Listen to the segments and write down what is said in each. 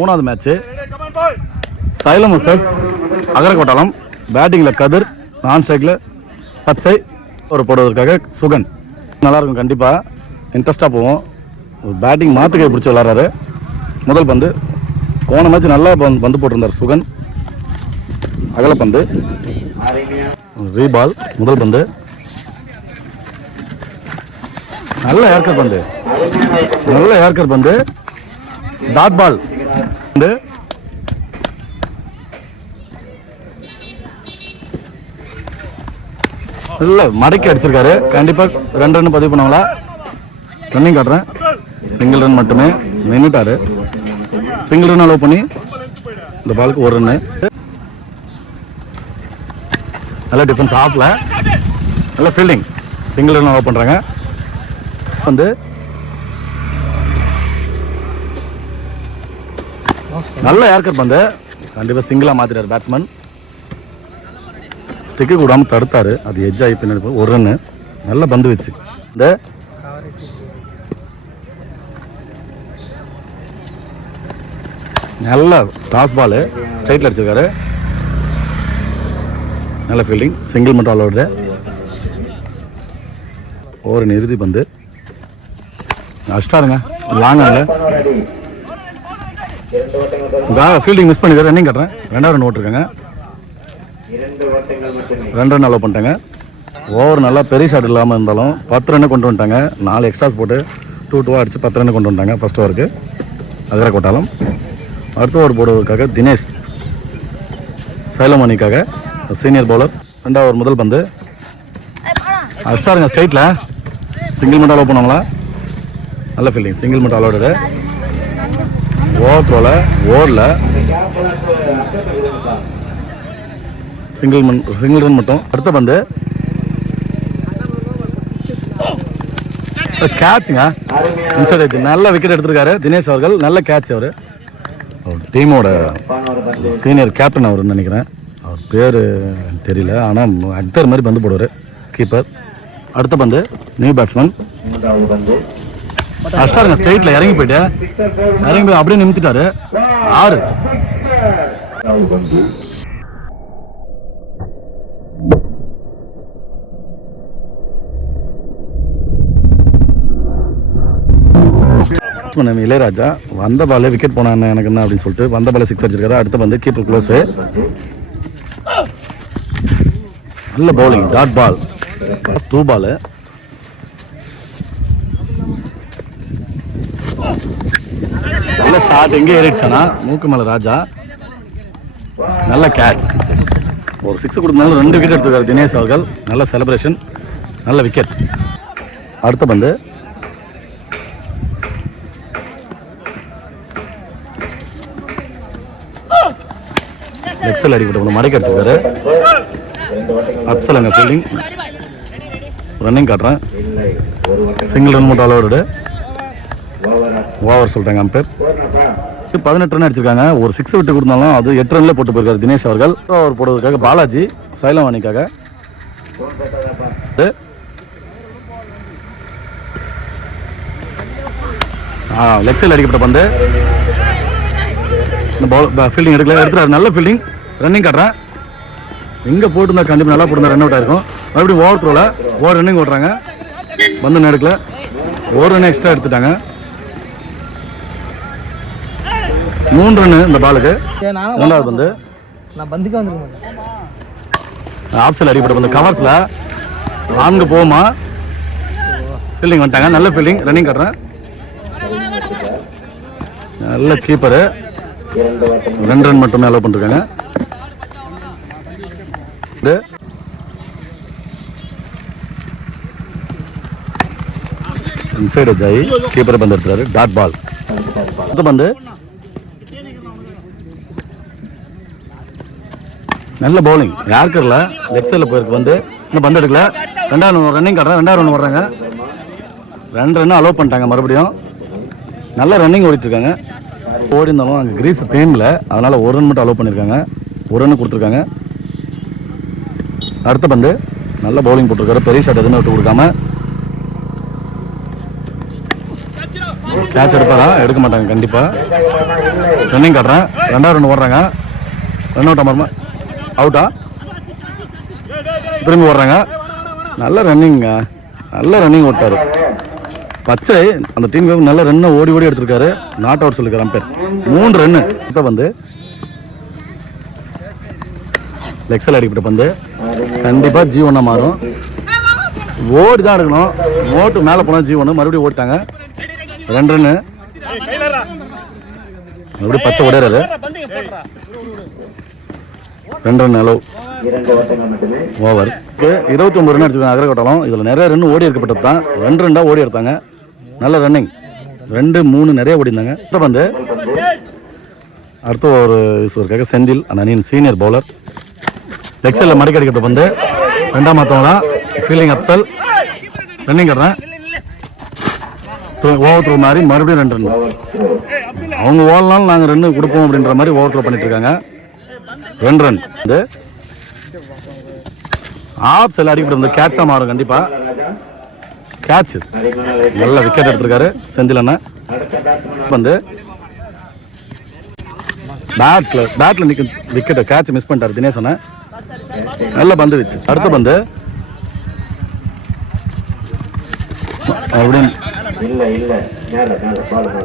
மூணாவது match xylem versus Agarakottalam. பேட்டிங்கில் கதிர், நான் ஸ்ட்ரைக்கில் பச்சை ஒரு போடுவதற்காக சுகன். நல்லாயிருக்கும், கண்டிப்பாக இன்ட்ரெஸ்ட்டாக போவோம். ஒரு பேட்டிங் மாற்றுக்கை பிடிச்சி விளாட்றாரு. முதல் பந்து போன மேட்ச் நல்லா பந்து போட்டிருந்தார் சுகன். அகலப்பந்து ரீபால். முதல் பந்து நல்ல ஏர்கர் பந்து, நல்ல ஏர்கர் பந்து. டாட் பால் வந்து இல்லை மடக்கி அடிச்சிருக்காரு. கண்டிப்பாக 2 ரன் பதிவு பண்ணுவாங்களா? ரன்னிங் காட்டுறேன். சிங்கிள் ரன் மட்டுமே நின்றுட்டாரு. சிங்கிள் ரன் அலோவ் பண்ணி இந்த பாலுக்கு 1 ரன்னு. நல்ல டிஃபென்ஸ் ஆஃபில், நல்ல ஃபீல்டிங். சிங்கிள் ரன் அலோவ் பண்ணுறாங்க. வந்து நல்ல ஏர்கர் பந்து. கண்டிப்பாக சிங்கிளாக மாற்றிட்டார் பேட்ஸ்மேன். ஸ்டிக்கு கூடாமல் தடுத்தார். அது எட்ஜ் ஆகி பின்னாடி 1 ரன்னு. நல்ல பந்து வச்சு இந்த நல்ல டாஸ் பால் ஸ்ட்ரைட்டில் அடிச்சிருக்காரு. நல்ல ஃபீல்டிங். சிங்கிள் மட்டும் அலோடு. ஓவர் இறுதி பந்து அஷ்டாருங்க. லாங்காங்க ஃபீல்டிங் மிஸ் பண்ணிக்கிறேன். ரன்னிங் கட்டுறேன். 2வது ரன் ஓட்டிருக்காங்க. 2 ரன் அலோவ் பண்ணிட்டாங்க. ஓவர் நல்லா பெரிய ஷாட் இல்லாமல் இருந்தாலும் 10 ரன்னு கொண்டு வந்துட்டாங்க. 4 எக்ஸ்ட்ராஸ் போட்டு 2-2 அடித்து 10 ரன்னு கொண்டு வந்துட்டாங்க ஃபர்ஸ்ட் ஓவருக்கு அகரகோட்டாலம். அடுத்த ஓவர் போடுவதற்காக தினேஷ் சைலமணிக்காக சீனியர் பவுலர். 2வது ஓவர் முதல் பந்து அஷ்டாருங்க. ஸ்ட்ரைட்டில் சிங்கிள் மட்டும் அலோவ் பண்ணுவாங்களா? நல்ல ஃபீல்டிங். சிங்கிள் மட்டும் அலோடு. ஓவர் த்ரோவில் ஓவரில் சிங்கிள் ரன் மட்டும். அடுத்த பந்து கேட்சுங்க. Inside edge. நல்ல விக்கெட் எடுத்திருக்காரு தினேஷ் அவர்கள். நல்ல கேட்ச். அவர் டீமோட சீனியர் கேப்டன் அவர்னு நினைக்கிறேன். அவர் பேர் தெரியல, ஆனால் அக்தர் மாதிரி பந்து போடுவார் கீப்பர். அடுத்த பந்து நியூ பேட்ஸ்மேன் அஷ்டாருங்க. ஸ்ட்ரைட்டில் இறங்கி போயிட்டு அப்படியே நிமித்திட்டாரு. 6. இளையராஜா வந்த பாலே விக்கெட் போனா என்ன எனக்கு என்ன அப்படின்னு சொல்லிட்டு வந்த பாலே 6 அடிச்சிருக்காரு. அடுத்த பந்து கீப்பர் க்ளோஸ். நல்ல பவுலிங். டாட் பால் 2 பால். நல்ல ஷாட். எங்கே ஏறிடுச்சானா மூக்கு மேலே ராஜா. நல்ல கேட்ச். ஒரு 6 கொடுத்தனால 2 விக்கெட் எடுத்துருக்காரு தினேஷ் அவர்கள். நல்ல செலிப்ரேஷன். நல்ல விக்கெட். அடுத்த பந்து எக்ஸல் அடிக்கப்பட்ட மடக்கி அடிச்சிருக்காரு. அப்சல் அங்கே ஃபீல்டிங். ரன்னிங் காட்டுறேன். சிங்கிள் ரன் மட்டும் அலோடு. ஓவர் சொல்கிறாங்க அம்பேர். 18 ரன் அடிச்சிருக்காங்க. ஒரு 6 விட்டு கொடுத்தாலும் அது 8 ரன்ல போட்டு போயிருக்காரு தினேஷ் அவர்கள். ஓவர் போடுவதற்காக பாலாஜி சைலவாணிக்காக. லெக் சைடில் அடிக்கப்பட்ட பந்து. இந்த பால் ஃபீல்டிங் எடுக்கல, எடுத்துறாரு. நல்ல ஃபீல்டிங். ரன்னிங் காட்டுறேன். எங்கே போட்டுருந்தா கண்டிப்பாக நல்லா போட்டுருந்தா ரன் அவுட் ஆயிருக்கும். மறுபடியும் ஓவர் த்ரோவில் ஓவர் ரன்னிங் ஓட்டுறாங்க. பந்து எடுக்கல. 1 ரன் எக்ஸ்ட்ரா எடுத்துட்டாங்க. 3 ரன்னு இந்த பாலுக்கு. 2வது பந்து ஆப்ஷன் அடிப்பட்ட பந்து கவர்ஸில் 4 போகுமா. ஃபீல்டிங் வந்துட்டாங்க. நல்ல ஃபீல்டிங். ரன்னிங் காட்டுறேன். நல்ல கீப்பரு. 2 ரன் மட்டுமே அலோவ் பண்ணிருக்காங்க. இன்சைடு ஜாய் கீப்பரை பந்து எடுத்துறாரு. Dot ball. அடுத்த பந்து நல்ல பவுலிங். யார்கரில் லெக் சைடில் போயிருக்கு வந்து இன்னும் பந்து எடுக்கல. 2வது ரன்னிங் காட்டுறேன். 2வது ரன் வர்றாங்க. 2 ரன் அலோவ் பண்ணிட்டாங்க. மறுபடியும் நல்ல ரன்னிங் ஓடிட்டுருக்காங்க. ஓடி இருந்தாலும் அங்கே கிரீஸ் தேமில், அதனால் 1 ரன் மட்டும் அலோவ் பண்ணியிருக்காங்க. 1 ரன் கொடுத்துருக்காங்க. அடுத்த பந்து நல்ல பவுலிங் போட்டிருக்காரு. பெரிய ஷாட் எதுவுமே விட்டு கொடுக்காம கேட்ச் எடுப்பாரா? எடுக்க மாட்டாங்க கண்டிப்பாக. ரன்னிங் காட்டுறேன். 2வது ரன் ஓடுறாங்க. ரன் அவுட் அமர்மா அவுட்டா? திரும்பி ஓடுறாங்க. நல்ல ரன்னிங்க, நல்ல ரன்னிங் ஓட்டார் பச்சை. அந்த டீமுக்கு நல்ல ரன்னை ஓடி ஓடி எடுத்திருக்காரு. நாட் அவுட் சொல்லிக்கிறான் பேர். 3 ரன்னு. இப்போ வந்து லெக்ஸில் அடிக்கப்பட்ட பந்து கண்டிப்பாக G1 மாறும். ஓடி தான் எடுக்கணும். நோட்டு மேலே போனால் G1. மறுபடியும் ஓடிட்டாங்க. 2 ரன்னு. மறுபடியும் பச்சை ஓடுறாரு. 2 ரன் அளவு ஓவர். 29 ரன் அடிச்சிருக்காங்க அகரக்கோட்டாலம். இதில் நிறைய ரன் ஓடி இருக்கப்பட்டது தான். 2 ரன் தான் ஓடி எடுத்தாங்க. நல்ல ரன்னிங். 2, 3 நிறைய ஓடி இருந்தாங்க. இப்போ வந்து அடுத்த ஒரு ஈஸ்வருக்காக செந்தில் அந்த அணியின் சீனியர் பவுலர். லெக் சைடில் மடக்கி அடிக்கப்பட்ட பந்து 2ஆம் மற்றவங்களா ஃபீல்டிங் அப்சல். ரன்னிங் கட்டுறேன். ஓவர் த்ரோ மாதிரி மறுபடியும் 2 ரன். அவங்க ஓடலாம் நாங்கள் ரன்னு கொடுப்போம் அப்படின்ற மாதிரி ஓவர் த்ரோ பண்ணிட்டு இருக்காங்க. 2 ரன். வந்து ஆஃப் சைடில் அடிக்கப்பட்ட வந்து கேட்சாக மாறும் கண்டிப்பாக. கேட்ச் நல்ல விக்கெட் எடுத்திருக்காரு செந்தில் அண்ணன். வந்து பேட்டில் நிற்க விக்கெட்டை கேட்ச் மிஸ் பண்ணிட்டார் தினேஷ் அண்ணன். நல்ல பந்து வச்சு அடுத்த பந்து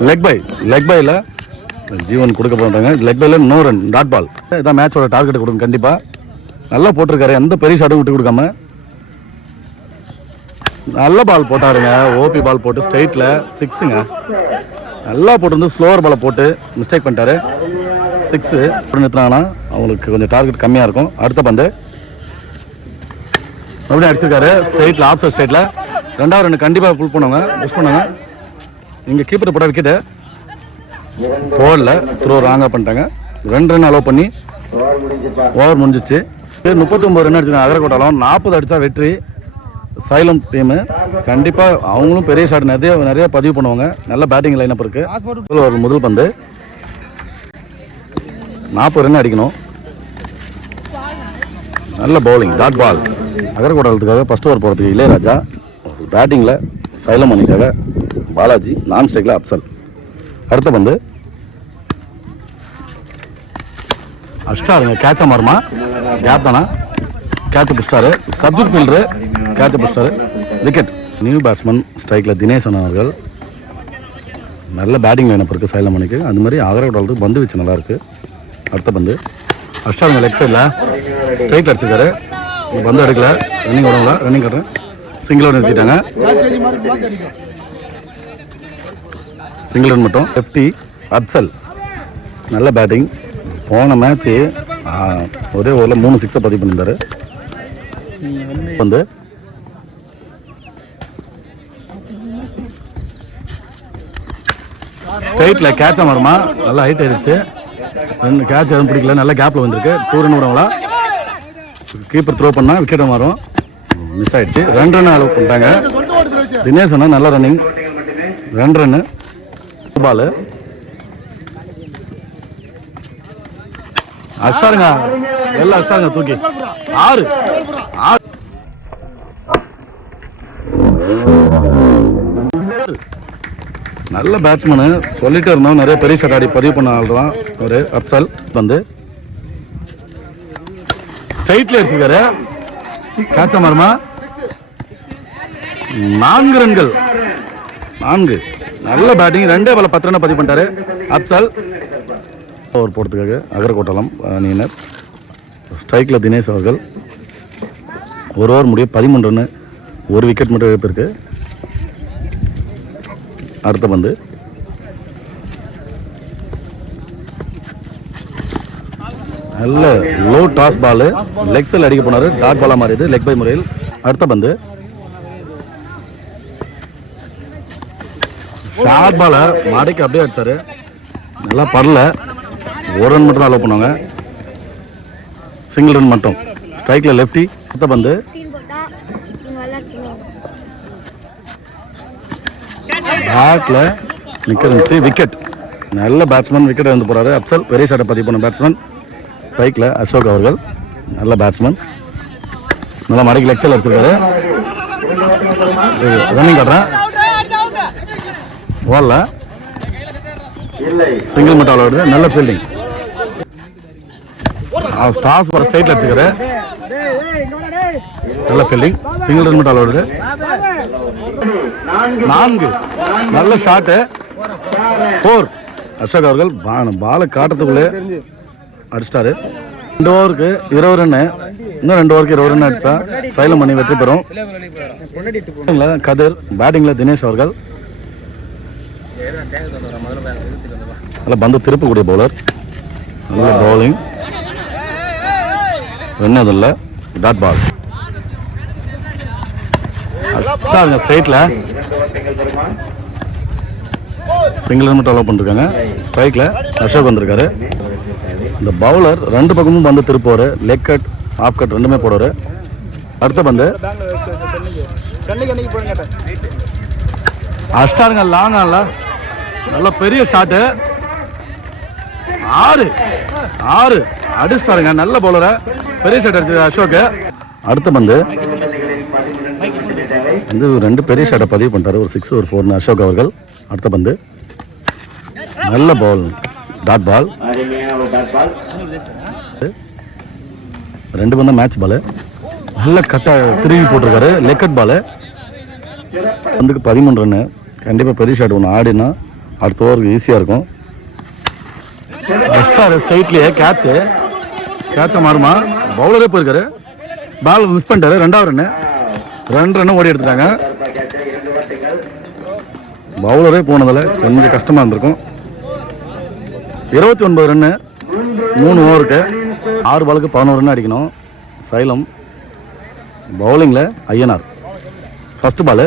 லெக் பைல G1 கொடுக்க போறாங்க. லெக் பைல நோ ரன் டாட் பால். இதான் மேட்சோட டார்கெட் கொடுக்கும் கண்டிப்பா. நல்லா போட்டிருக்காரு. எந்த பெரிய ஷாட்டும் விட்டு கொடுக்காம நல்ல பால் போட்டாருங்க. ஓபி பால் போட்டு ஸ்ட்ரைட்ல 6ங்க. நல்லா போட்டு ஸ்லோவர் பாலை போட்டு மிஸ்டேக் பண்ணிட்டாரு. 6 நிறுத்தினாங்கன்னா அவங்களுக்கு கொஞ்சம் டார்கெட் கம்மியாக இருக்கும். அடுத்த பந்து மறுபடியும் அடிச்சிருக்காரு ஸ்ட்ரைட்டில், ஆஃப் ஸ்ட்ரைட்டில். 2வது ரன் கண்டிப்பாக புல் பண்ணுவாங்க, புஷ் பண்ணுவாங்க. இங்கே கீப்பர் போட்ட விக்கெட்டு போடல, த்ரோ ராங்காக பண்ணிட்டாங்க. 2 ரன் அலோவ் பண்ணி ஓவர் முடிஞ்சிச்சு. 39 ரன் அடிச்சிருக்காங்க அகரக்கோட்டாலம். 40 அடித்தா வெற்றி. சைலம் டீமு கண்டிப்பாக அவங்களும் பெரிய ஷாட் நிறைய பதிவு பண்ணுவாங்க. நல்ல பேட்டிங் லைனப் இருக்குது. ஒரு முதல் பந்து 40 ரன் அடிக்கணும். நல்ல பவுலிங் டாட் பால். அகரக்கோட்டாலத்துக்காக ஃபர்ஸ்ட் ஓவர் போகிறதுக்கு இளையராஜா, பேட்டிங்கில் சைலம் அணிக்காக பாலாஜி, நான் ஸ்ட்ரைக்கில் அப்சல். அடுத்த பந்து அஷ்டாருங்க. கேட்சா மாறுமா? கேப் தானா? கேட்சை புஷ்டாரு. சப்ஜெக்ட் ஃபீல்டரு கேட்சை புஷ்டாரு. விக்கெட். நியூ பேட்ஸ்மேன் ஸ்ட்ரைக்கில் தினேசன் அவர்கள். நல்ல பேட்டிங் லைனப் இருக்குது சைலம் அணிக்கு. அது மாதிரி அகரக்கோட்டாலத்துக்கு பந்து வச்சு நல்லாயிருக்கு. அடுத்த பந்து அஷ்டாருங்க. லெக் சைடில் ஸ்ட்ரைட்டில் அடிச்சிருக்காரு. பந்து எடுக்கல. ரன்னிங் வரல. ரன்னிங் கட்டுறேன். சிங்கிள் நிறுத்திட்டாங்க. சிங்கிள் ரன் மட்டும். லெஃப்டி அப்சல் நல்ல பேட்டிங். போன மேட்ச்சு ஒரே ஓவரில் 3 6 பதிவு பண்ணியிருந்தாரு. வந்து ஸ்ட்ரைட்டில் கேட்சா மாறுமா? நல்லா ஹைட் ஆயிடுச்சு. கேட்ச் எதுவும் பிடிக்கல. நல்ல கேப்பில் வந்திருக்கு. 2 ரன் விடுவாங்களா? கீப்பர் த்ரோ பண்ணால் விக்கெட்டை மாறும். மிஸ் ஆயிடுச்சு. 2 ரன் அலோவ் பண்ணிட்டாங்க. தினேஷ் அண்ணா நல்ல ரன்னிங். 2 ரன்னு. பால் அஷ்டாருங்க. எல்லாம் அஷ்டாருங்க தூக்கி 6 நல்ல பேட்ஸ்மேனு சொல்லிட்டு இருந்தோம். நிறைய பெரிய ஷாட் ஆடி பதிவு பண்ண ஆள் தான் ஒரு அப்சல். வந்து ஸ்ட்ரைட்ல அடிச்சிருக்காரு. கேட்சா மாறுமா? 4 ரன்கள். 4 நல்ல பேட்டிங். 2 பால் 10 ரன் பதிவு பண்ணிட்டாரு அப்சல். ஓவர் போடுறதுக்காக அகரக்கோட்டாலம் அணியினர். ஸ்ட்ரைக்கில் தினேஷ் அவர்கள். ஒரு ஓவர் முடிய 13 ரன்னு. ஒரு விக்கெட் மட்டும் இழப்பு இருக்கு. அடுத்த பந்து நல்ல லோ டாஸ் பால். லெக் சைடில் அடிக்க போனாரு. டாட் பாலா மாறியது லெக் பை முறையில். அடுத்த பந்து ஷார்ட் பால மாடிக்கு அப்படியே அடிச்சாரு. நல்லா பரல. 1 ரன் மட்டும் தான் அலோவ் பண்ணுவாங்க. சிங்கிள் ரன் மட்டும். ஸ்ட்ரைக்கில் லெஃப்டி. அடுத்த பந்து பேட்டில் நிற்க இருந்துச்சு. விக்கெட். நல்ல பேட்ஸ்மேன் விக்கெட் வந்து போகிறாரு அப்சல். பெரிய ஷாட்டை பதிவு பண்ண பேட்ஸ்மேன். ஸ்ட்ரைக்கில் அசோக் அவர்கள் நல்ல பேட்ஸ்மேன். நல்லா மடக்கி லெக் சைடில் அடிச்சிருக்காரு. ரன்னிங் காட்டுறேன். ஓடல. சிங்கிள் மட்டும் அலோடு. நல்ல ஃபீல்டிங். டாஸ் வர ஸ்ட்ரைட்ல அடிச்சுக்கிற நல்ல ஃபீல்டிங். சிங்கிள் ரன் மட்டும் அலோடு. 4 நல்ல ஷாட்டு. 4. அசோக் அவர்கள் பாலை காட்டுறதுக்குள்ளே அடிச்சிட்டாரு. 2 ஓவருக்கு 20 ரன்னு. இன்னும் 2 ஓவருக்கு 20 ரன் அடிச்சா சைலம் பண்ணி வெற்றி பெறும். கதிர், பேட்டிங்ல தினேஷ் அவர்கள். நல்ல பந்து திருப்பக்கூடிய பவுலர். நல்ல பவுலிங். ரன் அதில் டாட் பால். ஸ்ட்ரைட்ல சிங்கிள் ரன் மட்டும் அலோவ் பண்ணிருக்காங்க. ஸ்ட்ரைக்ல அசோக் வந்திருக்காரு. இந்த பவுலர் 2 பக்கமும் பந்து திருப்புவாரு. லெக் கட், ஆஃப் கட் ரெண்டுமே போடுவாரு. அடுத்த பந்து அஷ்டாருங்க லாங் ஆன்ல நல்ல பெரிய ஷாட்டு. 6 அடிச்சிட்டாருங்க. நல்ல பவுலரை பெரிய ஷாட் அடிச்சது அசோக். அடுத்த பந்து வந்து 2 பெரிய ஷாட்டை பதிவு பண்ணிட்டாரு. ஒரு 6 ஒரு 4 அசோக் அவர்கள். அடுத்த பந்து நல்ல பால், டாட் பால். 2 பந்தா மேட்ச் பால். நல்ல கட்டா திரும்பி போட்டிருக்காரு. லெக்கட் பால். பந்துக்கு 13 ரன்னு. கண்டிப்பாக பெரிய ஷாட் ஒன்று ஆடினா அடுத்த ஓவருக்கு ஈஸியாக இருக்கும். ஸ்ட்ரைட்லேயே கேட்சை மாறுமா. பவுலரே போயிருக்காரு. பால் மிஸ் பண்ணிட்டாரு. 2வது ரன்னு. 2 ரன்னு ஓடி எடுத்துட்டாங்க. பவுலரே போனதில் கொஞ்சம் கஷ்டமாக இருந்திருக்கும். 29 ரன்னு 3 ஓவருக்கு. 6 பாலுக்கு 11 ரன் அடிக்கணும். சைலம். பவுலிங்கில் ஐயனார். ஃபர்ஸ்ட் பால்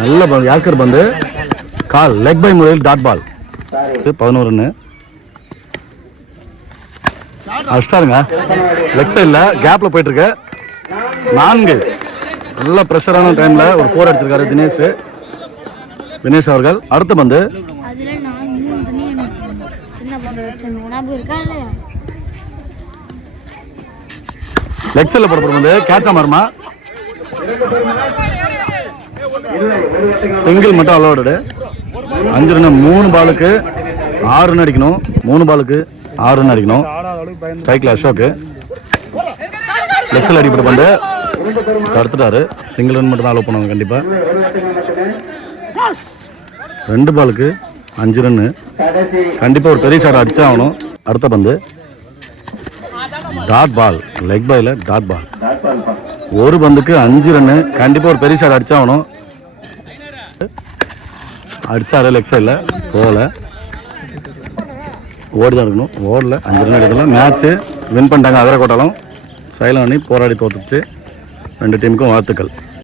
நல்ல பால். யாக்கர் பந்து கால் லெக் பை முறையில் டாட் பால். 11 ரன்னு அடிச்சிட்டாருங்க. லெக் சைடில் கேப்பில் போயிட்டு இருக்கு. 4 நல்ல ப்ரெஷரான டைமில் ஒரு 4 அடிச்சிருக்காரு தினேஷ் அவர்கள். அடுத்த பந்து லெக் சைடில் போட பந்து கேட்சா மாறுமா. சிங்கிள் மட்டும் அலோடு. 5 ரன். 3 பாலுக்கு 6 ரன் அடிக்கணும். 3 பாலுக்கு 6 ரன் அடிக்கணும். ஸ்ட்ரைக்ல அசோக். லெக் சைடில் அடிப்பட்ட பந்து தடுத்துட்டாரு. சிங்கிள் ரன் மட்டும் தான் அலோவ் பண்ணுவாங்க கண்டிப்பா. 2 பாலுக்கு 5 ரன்னு. கண்டிப்பா ஒரு பெரிய ஷாட் அடிச்சா ஆகணும். அடுத்த பந்து டாட் பால். லெக் பைல டாட் பால். 1 பந்துக்கு 5 ரன்னு. கண்டிப்பா ஒரு பெரிய ஷாட் அடிச்சா ஆகணும். அடிச்சாரு. லெக் சைடில் போகல. ஓடி தான் இருக்கணும். ஓடல. 5 ரன் எடுக்கலாம். மேட்ச்சு வின் பண்ணிட்டாங்க. அதிரக்கோட்டாலும் சைலம் அணி போராடி தோத்துச்சு. 2 டீமுக்கும் வாழ்த்துக்கள்.